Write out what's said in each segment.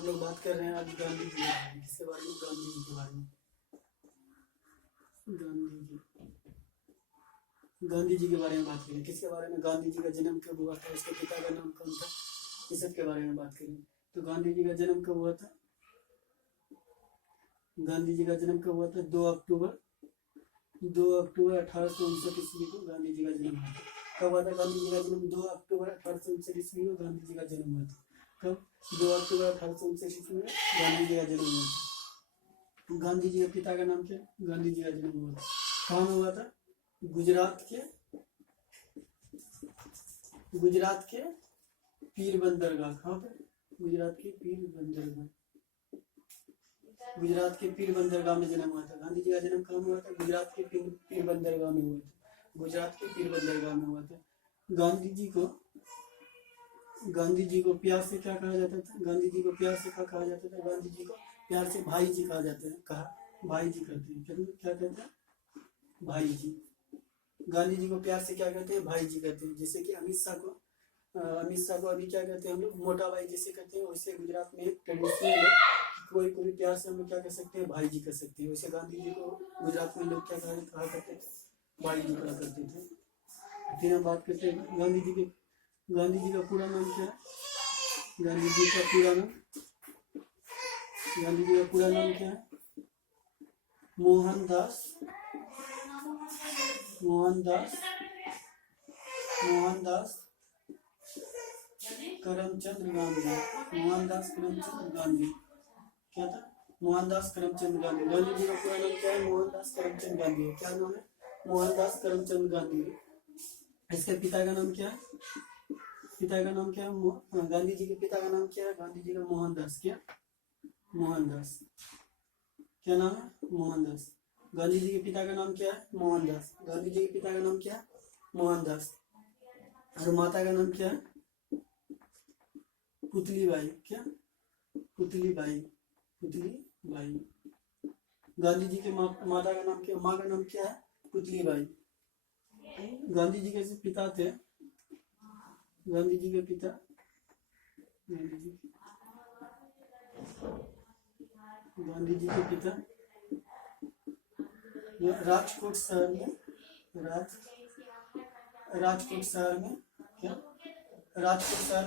हम लोग बात कर रहे हैं आज गांधी जी के बारे में। किसके बारे में? गांधी जी के बारे में। गांधी जी के बारे में बात करें। किसके बारे में? गांधी जी का जन्म कब हुआ था, उसके पिता का नाम कौन था, इस सब के बारे में बात करें। तो गांधी जी का जन्म कब हुआ था? गांधी जी का जन्म कब हुआ था? 2 अक्टूबर 1859 ईस्वी को गांधी जी का जन्म हुआ था। कब हुआ था गांधी जी का जन्म? 2 अक्टूबर 1859 ईस्वी को गांधी जी का जन्म हुआ था। कब? 2 अक्टूबर 1859 ईस्वी में गांधी जी का जन्म हुआ था। गांधी जी के पिता का नाम क्या? गांधी जी का जन्म हुआ था। कहाँ हुआ था? गुजरात के पीर बंदरगाह। कहाँ पे? गुजरात के पीर बंदरगाह में जन्म हुआ था। गांधी जी का जन्म कहाँ हुआ था? गुजरात के पीर बंदरगाह में हुआ था। गुजरात के पीर बंदरगाह में हुआ था। गांधी जी को प्यार से क्या कहा जाता था? गांधी जी को प्यार से क्या कहा जाता था? गांधी जी को प्यार से भाई जी कहा जाता है। भाई जी कहते हैं। क्या कहते हैं? भाई जी। गांधी जी को प्यार से क्या कहते हैं? भाई जी कहते हैं। जैसे कि अमित शाह को अभी क्या कहते हैं हम लोग? मोटा भाई जैसे कहते हैं, वैसे गुजरात में एक ट्रेडिशन है, कोई प्यार से हम लोग क्या कह सकते हैं? भाई जी कह सकते हैं। वैसे गांधी जी को गुजरात में लोग क्या कहा करते थे? भाई जी कहा करते थे। फिर हम बात करते हैं गांधी जी का पूरा नाम क्या है? गांधी जी का पूरा नाम क्या है? मोहनदास करमचंद गांधी। क्या था? मोहनदास करमचंद गांधी। गांधी जी का पूरा नाम क्या है? मोहनदास करमचंद गांधी है। क्या नाम है? मोहनदास करमचंद गांधी। इसके पिता का नाम क्या है? गांधी जी के पिता का नाम क्या है? गांधी जी का मोहनदास। क्या नाम है? मोहनदास। गांधी जी के पिता का नाम क्या है? मोहनदास। गांधी जी के पिता का नाम क्या है? मोहनदास। और माता का नाम क्या है? पुतलीबाई। क्या? पुतलीबाई। गांधी जी के माता का नाम क्या? माँ का नाम क्या है? पुतलीबाई। गांधी जी के पिता थे। गांधी जी के पिता राजकोट शहर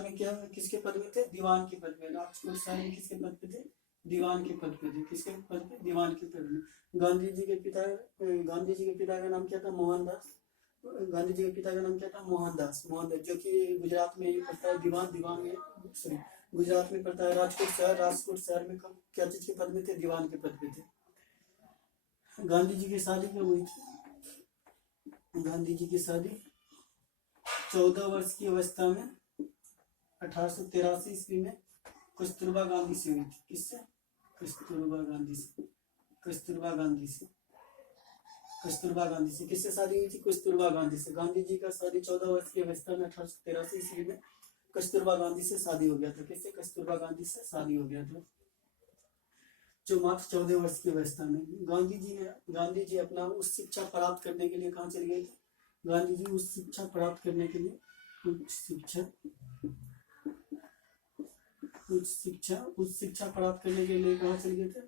में क्या किसके पद में थे? दीवान के पद में। राजकोट शहर में किसके पद पे थे? दीवान के पद पे थे। किसके पद पे? दीवान के पद में। गांधी जी के पिता का नाम क्या था? मोहनदास। गांधी जी के पिता का नाम क्या था? मोहनदास। जो कि गुजरात में पड़ता है। दीवान में सॉरी गुजरात में पड़ता है। राजकोट शहर में क्या चीज के पद में थे? दीवान के पद पे थे। गांधी जी की शादी कब हुई थी? गांधी जी की शादी 14 वर्ष की अवस्था में 1883 ईस्वी में कस्तूरबा गांधी से हुई थी। किससे? कस्तूरबा गांधी से। किससे शादी हुई थी? कस्तूरबा गांधी से। गांधी जी का शादी 14 वर्ष की अवस्था में 1883 ईस्वी में कस्तूरबा गांधी से शादी हो गया था। किससे? कस्तूरबा गांधी से शादी हो गया था, जो मात्र 14 वर्ष की अवस्था में। गांधी जी अपना उच्च शिक्षा प्राप्त करने के लिए कहाँ चले गए थे? गांधी जी उच्च शिक्षा प्राप्त करने के लिए उच्च शिक्षा प्राप्त करने के लिए कहाँ चले गए थे?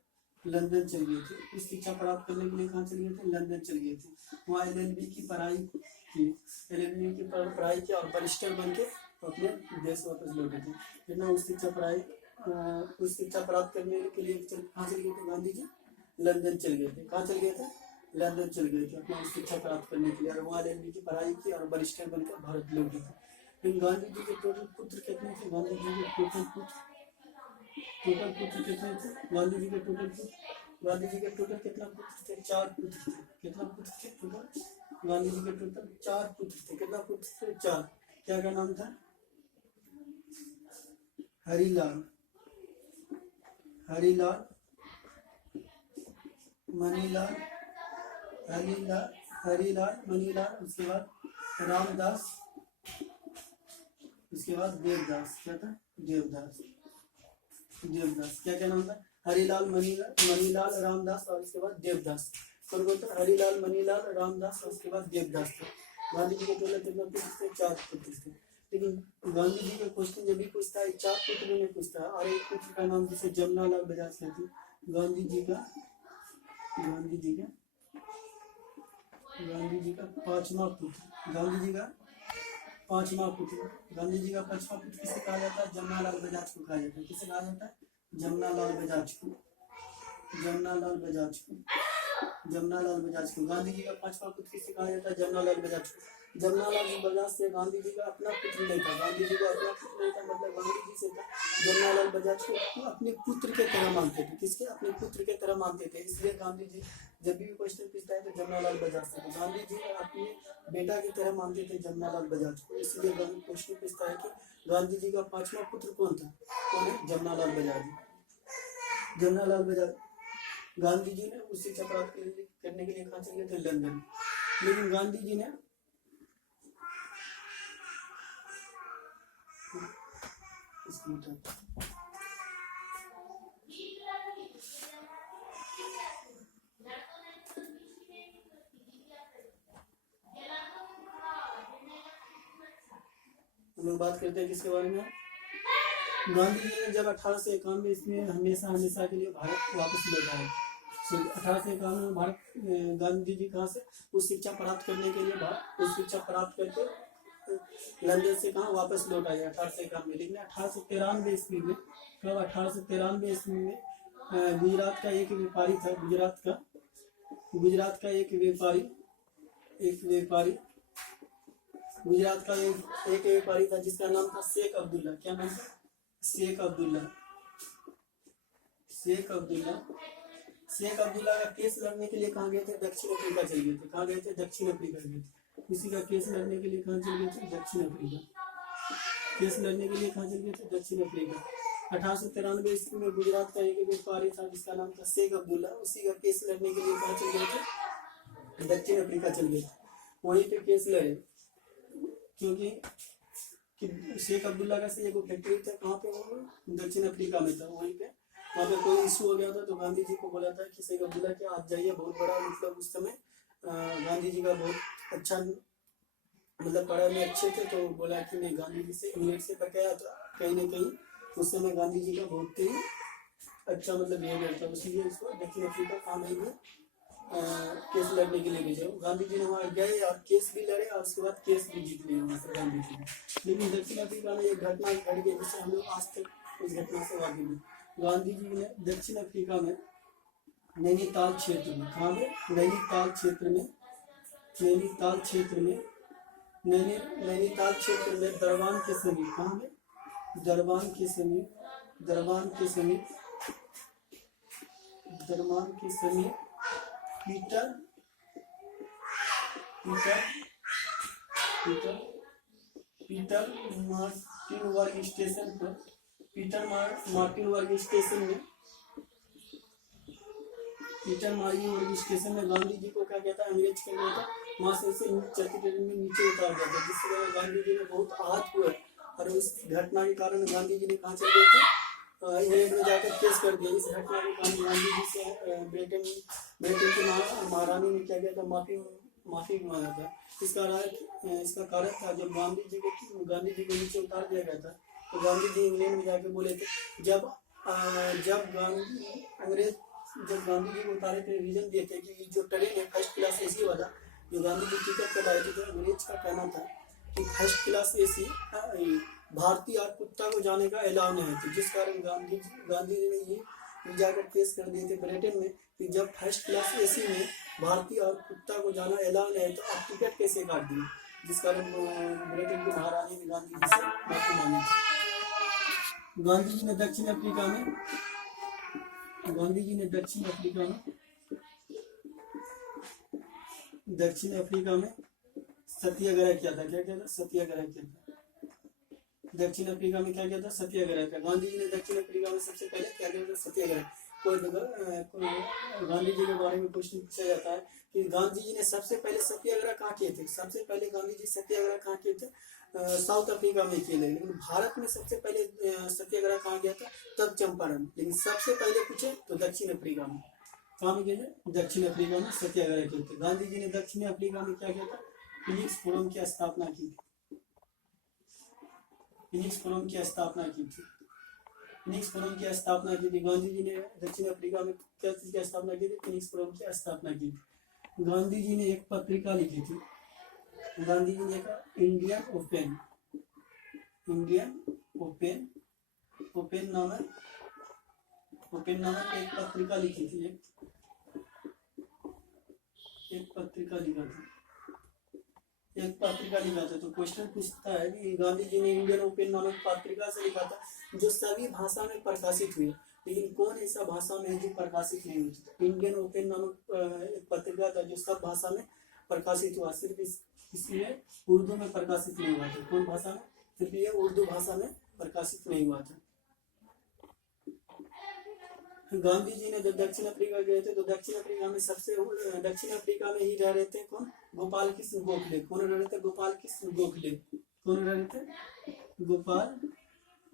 लंदन चले गए थे। उच्च शिक्षा प्राप्त करने के लिए कहाँ चले गए थे? लंदन चले गए थे। वहाँ LLB की पढ़ाई की और बैरिस्टर बन के अपने देश वापस लौटे थे। कितना उच्च शिक्षा प्राप्त करने के लिए कहाँ चले गए थे? गांधी जी लंदन चले गए थे। कहाँ चले गए थे? लंदन चले गए थे अपना उच्च शिक्षा प्राप्त करने के लिए। और वहाँ LLB की पढ़ाई की और बैरिस्टर बनकर भारत लौटे थे। लेकिन गांधी जी के टोटल पुत्र कितने थे? गांधी जी के टोटल पुत्र कितने थे? गांधी जी के टोटल कितना पुत्र थे? 4 पुत्र थे। कितना पुत्र थे टोटल? गांधी जी के टोटल 4 पुत्र थे। कितना पुत्र थे? 4। क्या नाम था? हरिलाल, मनीलाल, उसके बाद रामदास, उसके बाद देवदास। क्या था? देवदास। क्या नाम था? हरिलाल, मनीलाल, रामदास और उसके बाद देवदास। हरिलाल, मनीलाल, रामदास और उसके बाद देवदास थे। गांधी जी के टोटल कितना पुत्र थे? 4 पुत्र थे। लेकिन गांधी जी का क्वेश्चन जब भी पूछता है 4 पुत्रों में पूछता है, और एक पुत्र का नाम जिसे जमनालाल बजाज कहते हैं। गांधी जी का पांचवा पुत्र, गांधी जी का पांचवा पुत्र किसे कहा जाता है? जमनालाल बजाज को कहा जाता है। किसे कहा जाता है? जमनालाल बजाज को। गांधी जी का पांचवा पुत्र किसे कहा जाता है? जमनालाल बजाज को। जमनालाल बजाज से गांधी जी का अपना पुत्र नहीं था, मतलब गांधी जी से जमनालाल बजाज को अपने पुत्र के तरह मानते थे। किसके? अपने पुत्र के तरह मानते थे। इसलिए गांधी जी जब भी क्वेश्चन पूछता है तो जमनालाल बजाज से, गांधी जी अपने बेटा की तरह मानते थे जमनालाल बजाज को। इसलिए क्वेश्चन पूछता है कि गांधी जी का पांचवा पुत्र कौन था? कौन है? जमनालाल बजाज। गांधी जी ने उस शिक्षा प्राप्त करने के लिए कहाँ चले गए थे? लंदन। लेकिन गांधी जी ने हम लोग बात करते हैं किसके बारे में? गांधी जी ने जब 1891 ईस्वी में हमेशा के लिए भारत वापस लौट आए। 1891 में भारत गांधी जी कहाँ से उस शिक्षा प्राप्त करने के लिए उस शिक्षा प्राप्त करके लंदन से कहाँ वापस लौट आए 1891 में। लेकिन 1893 ईस्वी में, कब? 1893 ईस्वी में गुजरात का एक व्यापारी था। गुजरात का एक व्यापारी था जिसका नाम था शेख अब्दुल्ला। क्या नाम था? शेख अब्दुल्ला का केस लड़ने के लिए कहाँ गए थे? दक्षिण अफ्रीका चले गए थे। कहाँ गए थे? दक्षिण अफ्रीका गए थे। किसी का केस लड़ने के लिए कहाँ चले गए थे? दक्षिण अफ्रीका। 1893 ईस्वी में गुजरात का एक व्यापारी था जिसका नाम था शेख अब्दुल्ला। उसी का केस लड़ने के लिए कहाँ चले गए थे? दक्षिण अफ्रीका चले गए थे। वहीं पे केस लड़े, क्योंकि शेख अब्दुल्ला का एक फैक्ट्री था। कहाँ पे? वो दक्षिण अफ्रीका में था। वहीं पे वहाँ पे कोई इशू हो गया था तो गांधी जी को बोला था कि शेख अब्दुल्ला के आप जाइए। बहुत बड़ा, मतलब उस समय गांधी जी का बहुत अच्छा, मतलब पढ़ाई में अच्छे थे, तो बोला कि मैं गांधी जी से इंग्लैंड से पढ़ गया था। कहीं ना कहीं उस समय गांधी जी का बहुत ही अच्छा मतलब बिहेवियर था, इसलिए उसको दक्षिण अफ्रीका काम में केस लड़ने के लिए भेजा। गांधी जी ने वहाँ गए और केस भी लड़े और उसके बाद केस भी जीत लिए वहाँ से गांधी जी ने। लेकिन दक्षिण अफ्रीका में एक घटना घट गई जिससे हम लोग आज तक उस घटना से वाकिफ हैं। गांधी जी ने दक्षिण अफ्रीका में नैनीताल क्षेत्र में, कहाँ में? नैनीताल क्षेत्र में दरबान के समीप, कहाँ में? दरबान के समीप पीटर मार्टिनबर्ग स्टेशन में गांधी जी को क्या कहता है? अंग्रेज कर दिया था। वहां से चलती ट्रेन में नीचे उतार दिया था, जिससे गांधी जी ने बहुत आहत हुए। और उस घटना के कारण गांधी जी ने कहाँ चले गए थे? इंग्लैंड में जाकर केस कर दिया। इस घटना के कारण गांधी जी से ब्रिटेन की महारानी ने क्या किया था? माफी मांगा था। इसका कारण था जब गांधी जी को नीचे उतार दिया गया था तो गांधी जी इंग्लैंड में जाके बोले थे, जब गांधी जी को उतारे थे, रीजन दिए थे कि जो ट्रेन है फर्स्ट क्लास एसी वाला, जो गांधी जी टिकट कटाए थे, तो अंग्रेज का कहना था कि फर्स्ट क्लास एसी भारतीय और कुत्ता को जाने का अलाउ नहीं है। तो जिस कारण गांधी जी ने ये जाकर केस कर दिए थे ब्रिटेन में कि जब फर्स्ट क्लास एसी में भारतीय और कुत्ता को जाना अलाउ नहीं है तो आप टिकट कैसे काट दिए। जिस कारण ब्रिटेन की महारानी ने गांधी जी से माफी मांगी थी। गांधी जी ने दक्षिण अफ्रीका में सत्याग्रह किया था। क्या किया था? सत्याग्रह किया था। दक्षिण अफ्रीका में क्या किया था? सत्याग्रह किया। गांधी जी ने दक्षिण अफ्रीका में सबसे पहले क्या किया था? सत्याग्रह। गांधी जी के बारे में क्वेश्चन पूछा जाता है कि गांधी जी ने सबसे पहले सत्याग्रह कहाँ किए थे? सबसे पहले गांधी जी सत्याग्रह कहाँ किए थे? साउथ अफ्रीका में किए। लेकिन भारत में सबसे पहले सत्याग्रह कहाँ गया था? तब चंपारण। लेकिन सबसे पहले पूछे तो दक्षिण अफ्रीका में। कहाँ किए थे? दक्षिण अफ्रीका में सत्याग्रह किए थे। गांधी जी ने दक्षिण अफ्रीका में क्या किया था? पीस फोरम की स्थापना की थी। फिनिक्स फोरम की स्थापना की थी। फिनिक्स फोरम की स्थापना की थी गांधी जी ने दक्षिण अफ्रीका में क्या चीज की स्थापना की थी? फिनिक्स फोरम की स्थापना की थी। गांधी जी ने एक पत्रिका लिखी थी, गांधी जी ने एक Indian open, Indian open open नामक एक पत्रिका लिखी थी, एक पत्रिका लिखा था, एक पत्रिका लिखा था। तो क्वेश्चन पूछता है कि गांधी जी ने इंडियन ओपन नामक पत्रिका से लिखा था जो सभी भाषा में प्रकाशित हुई, लेकिन कौन ऐसा भाषा में है जो प्रकाशित नहीं हुई? इंडियन ओपन नामक एक पत्रिका था जो सब भाषा में प्रकाशित हुआ, सिर्फ इसलिए उर्दू में प्रकाशित नहीं हुआ था। कौन भाषा में? सिर्फ ये उर्दू भाषा में प्रकाशित नहीं हुआ था। गांधी जी ने जब दक्षिण अफ्रीका गए थे तो दक्षिण अफ्रीका में दक्षिण अफ्रीका में ही रह रहे थे कौन? गोपाल कृष्ण गोखले। कौन रह रहे थे? गोपाल कृष्ण गोखले। कौन रह रहे थे?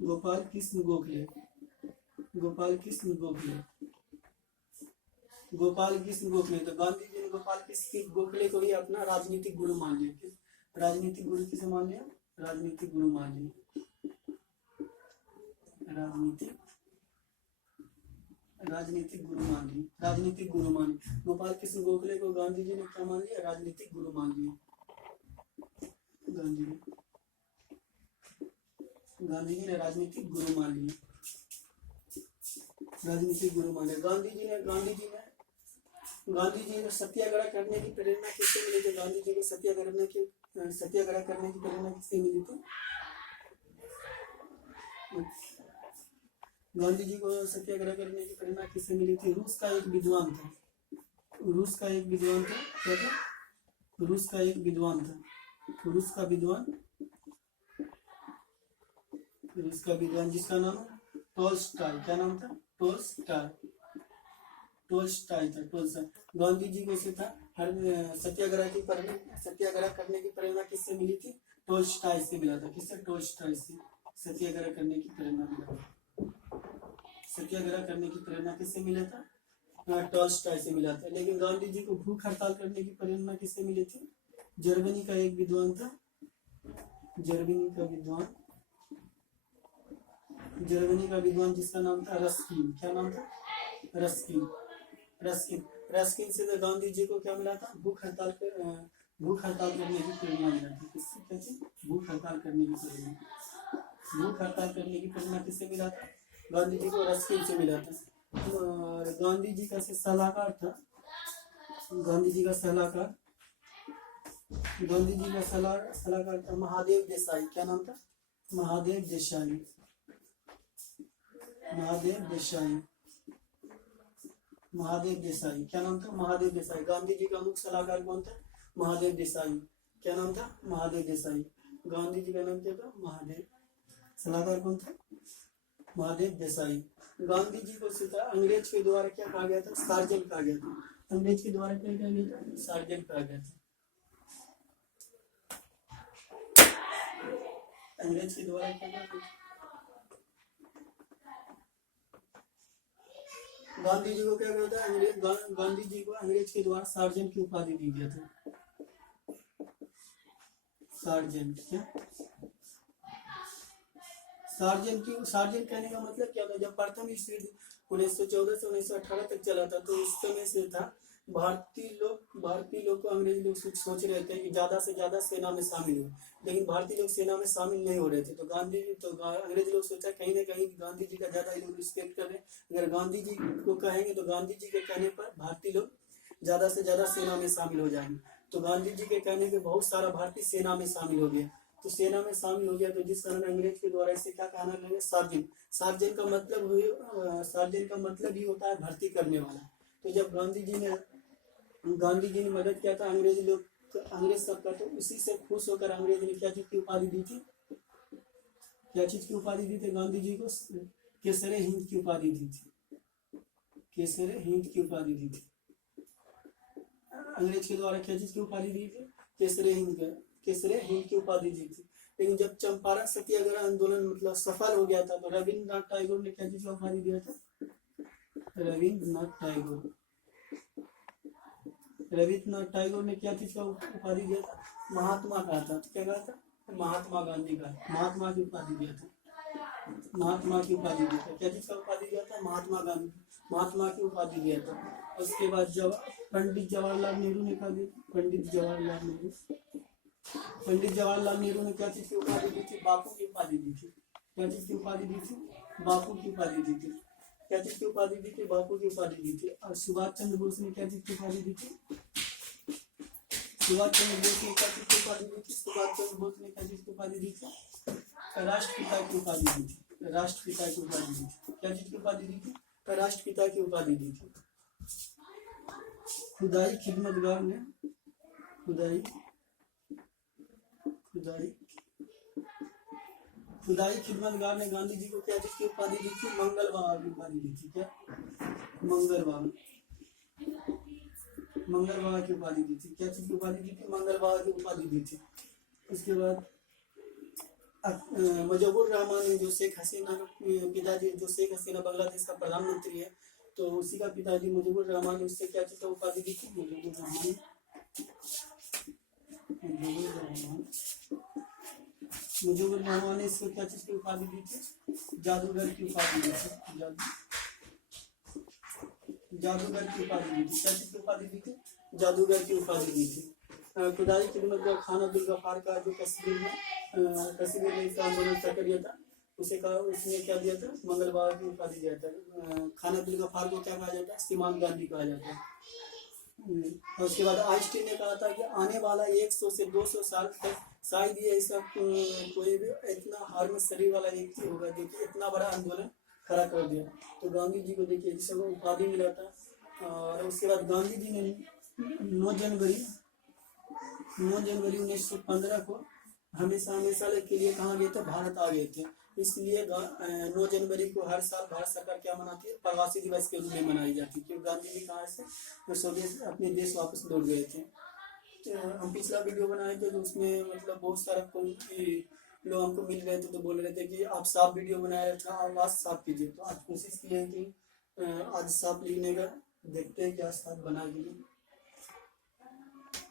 गोपाल कृष्ण गोखले। गोपाल कृष्ण गोखले। गोपाल कृष्ण गोखले। तो गांधी जी ने गोपाल कृष्ण गोखले को ही अपना राजनीतिक गुरु मान लिया। राजनीतिक गुरु किसे मान लिया? राजनीतिक गुरु मान लिया। राजनीतिक गुरु मान ली। राजनीतिक गुरु मान गोपाल कृष्ण गोखले को गांधी जी ने क्या मान लिया? राजनीतिक गुरु मान लिया। गांधी जी ने राजनीतिक गुरु मान लिया। राजनीतिक गुरु मान लिया। गांधी जी ने सत्याग्रह करने की प्रेरणा किससे मिली थी? गांधी जी को सत्याग्रह करने की प्रेरणा किससे मिली थी? गांधी जी को सत्याग्रह करने की प्रेरणा किससे मिली थी? रूस का एक विद्वान था। रूस का एक विद्वान था। क्या था? रूस का एक विद्वान था। रूस का विद्वान जिसका नाम टोल्स्टॉय। क्या नाम था? टोल्स्टॉय था। टोल्स्टॉय। गांधी जी को से था सत्याग्रह करने की प्रेरणा किससे मिली थी? टोल्स्टॉय से मिला था। किससे? टोल्स्टॉय से सत्याग्रह करने की प्रेरणा मिला था। सत्याग्रह करने की प्रेरणा किससे मिला था? टोल्स्टॉय से मिला था। लेकिन गांधी जी को भूख हड़ताल करने की प्रेरणा किससे मिली थी? जर्मनी का एक विद्वान था। जर्मनी का विद्वान जिसका नाम था रस्किन। क्या नाम था? रस्किन से तो गांधी जी को क्या मिला था? भूख हड़ताल करने की प्रेरणा मिला था। किससे? कैसे? भूख हड़ताल करने की प्रेरणा किससे मिला था? गांधी जी को रस्किन से मिला था। और गांधी जी का सलाहकार था। गांधी जी का सलाहकार था महादेव देसाई। क्या नाम था? महादेव देसाई। क्या नाम था? महादेव देसाई। गांधी जी का मुख्य सलाहकार कौन था? महादेव देसाई। क्या नाम था? महादेव देसाई। गांधी जी का नाम क्या था? महादेव। सलाहकार कौन था? महादेव देसाई। गांधी जी को सीधा अंग्रेज के द्वारा क्या कहा गया था? सार्जेंट कहा गया था। अंग्रेज के द्वारा क्या कहा गया था? सार्जेंट कहा गया था। अंग्रेज के द्वारा क्या कहा गया? गांधी जी को क्या कहता है? गांधी जी को अंग्रेज के द्वारा सार्जेंट की उपाधि दी गया था। सार्जेंट। क्या? सार्जेंट कहने का मतलब क्या था? जब प्रथम विश्व युद्ध 1914 से 1918 तक चला था तो उस समय से था भारतीय लोग को अंग्रेज लोग सोच रहे थे कि ज्यादा से ज्यादा सेना में शामिल हो, लेकिन भारतीय लोग सेना में शामिल नहीं हो रहे थे। तो अंग्रेज लोग सोचा कहीं ना कहीं गांधी जी का ज्यादा लोग रिस्पेक्ट कर रहे हैं, अगर गांधी जी को कहेंगे तो गांधी जी के कहने पर भारतीय लोग ज्यादा से ज्यादा सेना में शामिल हो जाएंगे। तो गांधी जी के कहने पर बहुत सारा भारतीय सेना में शामिल हो गया। तो सेना में शामिल हो गया तो जिस कारण अंग्रेज के द्वारा इसे क्या कहना लगे? सार्जेंट। सार्जेंट का मतलब ही होता है भर्ती करने वाला। तो जब गांधी जी ने मदद किया था अंग्रेज सबका, तो उसी से खुश होकर अंग्रेज ने क्या चीज की उपाधि दी थी? क्या चीज की उपाधि दी थी? गांधी जी को केसरे हिंद की उपाधि दी थी। केसरे हिंद की उपाधि दी थी। अंग्रेज के द्वारा क्या चीज की उपाधि दी थी? केसरे हिंद की उपाधि दी थी। लेकिन जब चंपारण सत्याग्रह आंदोलन मतलब सफल हो गया था तो रविन्द्रनाथ टैगोर ने क्या चीज का उपाधि दिया था? रविन्द्रनाथ टैगोर ने क्या चीज का उपाधि दिया था? महात्मा कहा था। क्या कहा था? महात्मा गांधी का, महात्मा की उपाधि दिया था, महात्मा की उपाधि दिया था। क्या चीज का उपाधि दिया था? महात्मा गांधी, महात्मा की उपाधि दिया था। उसके बाद जब पंडित जवाहरलाल नेहरू ने कहा दी, पंडित जवाहरलाल नेहरू, पंडित जवाहरलाल नेहरू ने क्या चीज की उपाधि दी थी? बापू की उपाधि दी थी। क्या चीज की उपाधि दी थी? बापू की उपाधि दी थी। क्या चीज की उपाधि दी थी? बापू की उपाधि दी थी। और सुभाष चंद्र बोस ने क्या चीज की उपाधि दी थी? सुभाष चंद्र बोस ने क्या चीज की उपाधि दी थी? सुभाष चंद्र बोस ने क्या चीज की उपाधि दी थी? राष्ट्रपिता की उपाधि दी थी। राष्ट्रपिता की उपाधि दी थी। क्या चीज की उपाधि दी थी? राष्ट्रपिता की उपाधि दी थी। खुदाई खिदमतगार ने, खुदाई खुदाई खुदाई खिदमतगार ने गांधी जी को क्या चीज की उपाधि दी थी? मंगल बाबा की उपाधि दी थी। क्या? मंगल बाबा, मंगल बाबा की उपाधि दी थी। क्या चीज की उपाधि दी थी? मंगल बाबा की उपाधि दी थी। उसके बाद मुजीबुर रहमान ने, जो शेख हसीना का पिताजी, जो शेख हसीना बांग्लादेश का प्रधानमंत्री है, तो उसी का पिताजी मुजीबुर रहमान ने उससे क्या चीज का उपाधि दी थी? मुजीबुर रहमान, मुजीबुर रहमान ने इसको क्या चीज की उपाधि दी थी? जादूगर की उपाधि दी थी। जादूगर की उपाधि दी थी। क्या चीज की उपाधि दी थी? जादूगर की उपाधि दी थी। खुदाई खिदमतगार खान अब्दुल गफ्फार का, जो कश्मीर में इसका आंदोलन कर दिया था, उसे कहा, उसने क्या दिया था? मंगल बाबा की उपाधि दिया था। खान अब्दुल गफ्फार को क्या कहा जाता है? सीमांत गांधी कहा जाता है। और उसके बाद आइंस्टीन ने कहा था कि आने वाला 100 से 200 साल तक शायद ये ऐसा कोई भी इतना हार्म शरीर वाला व्यक्ति होगा जो कि इतना बड़ा आंदोलन खड़ा कर दिया। तो गांधी जी को देखिए जिसे उपाधि मिला था। और उसके बाद गांधी जी ने 9 जनवरी 1915 को हमेशा के लिए कहाँ गए थे? भारत आ गए थे। इसलिए 9 जनवरी को हर साल भारत सरकार क्या मनाती है? प्रवासी दिवस के रूप में मनाई जाती है, क्योंकि गांधी जी कहाँ से? तो स्वदेश, अपने देश वापस लौट गए थे। तो हम पिछला वीडियो बनाए थे, तो उसमें मतलब बहुत सारा लोग हमको मिल रहे थे, तो बोल रहे थे कि आप साफ वीडियो बनाए, आवाज साफ कीजिए। तो आज कोशिश की है कि आज साफ लिखने का, देखते हैं क्या साफ बना लीजिए।